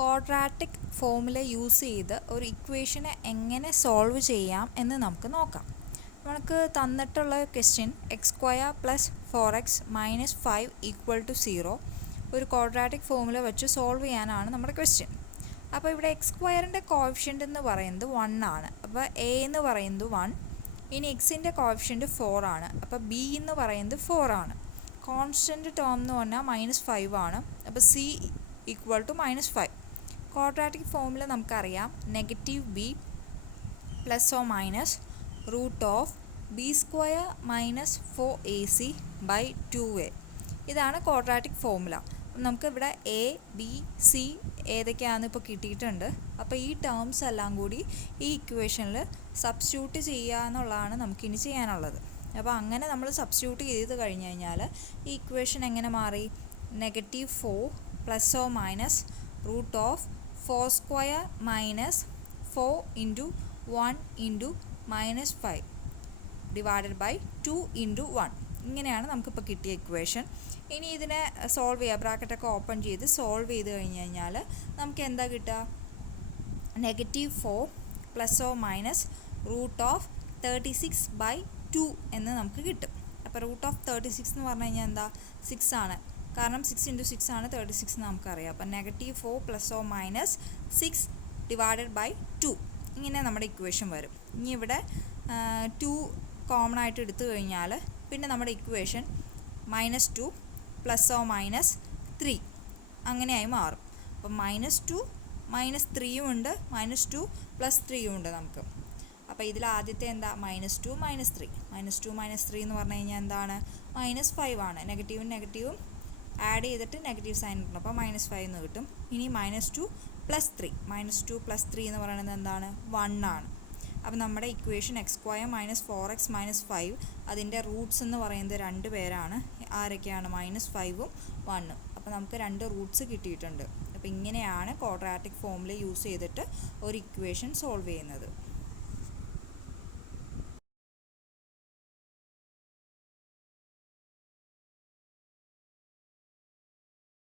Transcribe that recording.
Quadratic formula use ചെയ്ത് ഒരു ഇക്വേഷനെ എങ്ങനെ സോൾവ് ചെയ്യാം എന്ന് നമുക്ക് നോക്കാം. നമുക്ക് തന്നിട്ടുള്ള ക്വസ്റ്റ്യൻ x² + 4x - 5 = 0 ഒരു ക്വാഡ്രാറ്റിക് ഫോമുല വെച്ച് സോൾവ് ചെയ്യാനാണ് നമ്മുടെ ക്വസ്റ്റ്യൻ. അപ്പോൾ ഇവിടെ x²ൻ്റെ കോഎഫിഷ്യൻ്റ് എന്ന് പറയുന്നത് 1 ആണ്. അപ്പോൾ a എന്ന് പറയുന്നത് 1, ഇനി എക്സിൻ്റെ കോഎഫിഷ്യൻ്റ് 4 ആണ്. അപ്പോൾ b എന്ന് പറയുന്നത് 4 ആണ്. കോൺസ്റ്റൻറ്റ് ടേം എന്ന് പറഞ്ഞാൽ -5 ആണ്. അപ്പോൾ c = -5. ക്വാഡ്രാറ്റിക് ഫോമുല നമുക്കറിയാം, -b ± √b² - 4ac/2a. ഇതാണ് ക്വാഡ്രാറ്റിക് ഫോമുല. നമുക്കിവിടെ a, b, c ഏതൊക്കെയാണെന്ന് ഇപ്പോൾ കിട്ടിയിട്ടുണ്ട്. അപ്പോൾ ഈ ടേംസ് എല്ലാം കൂടി ഈ ഇക്വേഷനിൽ സബ്സ്റ്റിറ്റ്യൂട്ട് ചെയ്യുക എന്നുള്ളതാണ് നമുക്കിനി ചെയ്യാനുള്ളത്. അപ്പോൾ അങ്ങനെ നമ്മൾ സബ്സ്റ്റിറ്റ്യൂട്ട് ചെയ്ത് കഴിഞ്ഞ് കഴിഞ്ഞാൽ ഈ ഇക്വേഷൻ എങ്ങനെ മാറി? -4 ± √4² - 4 × 1 × -5 / 2 × 1. ഇങ്ങനെയാണ് നമുക്കിപ്പോൾ കിട്ടിയ ഇക്വേഷൻ. ഇനി ഇതിനെ സോൾവ് ചെയ്യുക, ബ്രാക്കറ്റൊക്കെ ഓപ്പൺ ചെയ്ത് സോൾവ് ചെയ്ത് കഴിഞ്ഞ് കഴിഞ്ഞാൽ നമുക്ക് എന്താ കിട്ടുക? -4 ± √36/2 എന്ന് നമുക്ക് കിട്ടും. അപ്പോൾ √36 എന്ന് പറഞ്ഞു കഴിഞ്ഞാൽ എന്താ? 6 ആണ്. കാരണം 6 × 6 ആണ് 36 എന്ന് നമുക്കറിയാം. അപ്പം -4 ± 6 / 2 ഇങ്ങനെ നമ്മുടെ ഇക്വേഷൻ വരും. ഇനി ഇവിടെ 2 കോമൺ ആയിട്ട് എടുത്തു കഴിഞ്ഞാൽ പിന്നെ നമ്മുടെ ഇക്വേഷൻ -2 ± 3 അങ്ങനെയായി മാറും. അപ്പം -2 -3 ഉണ്ട്, -2 + 3 ഉണ്ട് നമുക്ക്. അപ്പോൾ ഇതിൽ ആദ്യത്തെ എന്താ? -2 -3. -2 -3 എന്ന് പറഞ്ഞു കഴിഞ്ഞാൽ എന്താണ്? -5 ആണ്. നെഗറ്റീവും നെഗറ്റീവും ആഡ് ചെയ്തിട്ട് നെഗറ്റീവ് സൈൻ കിട്ടണം. അപ്പോൾ -5 എന്ന് കിട്ടും. ഇനി -2 + 3. -2 + 3 എന്ന് പറയുന്നത് എന്താണ്? 1 ആണ്. അപ്പോൾ നമ്മുടെ ഇക്വേഷൻ x² - 4x - 5 അതിൻ്റെ റൂട്ട്സ് എന്ന് പറയുന്നത് 2 പേരാണ്. ആരൊക്കെയാണ്? -5ഉം 1ഉം. അപ്പോൾ നമുക്ക് 2 റൂട്ട്സ് കിട്ടിയിട്ടുണ്ട്. അപ്പോൾ ഇങ്ങനെയാണ് ക്വാഡ്രാറ്റിക് ഫോമുല യൂസ് ചെയ്തിട്ട് ഒരു ഇക്വേഷൻ സോൾവ് ചെയ്യുന്നത്.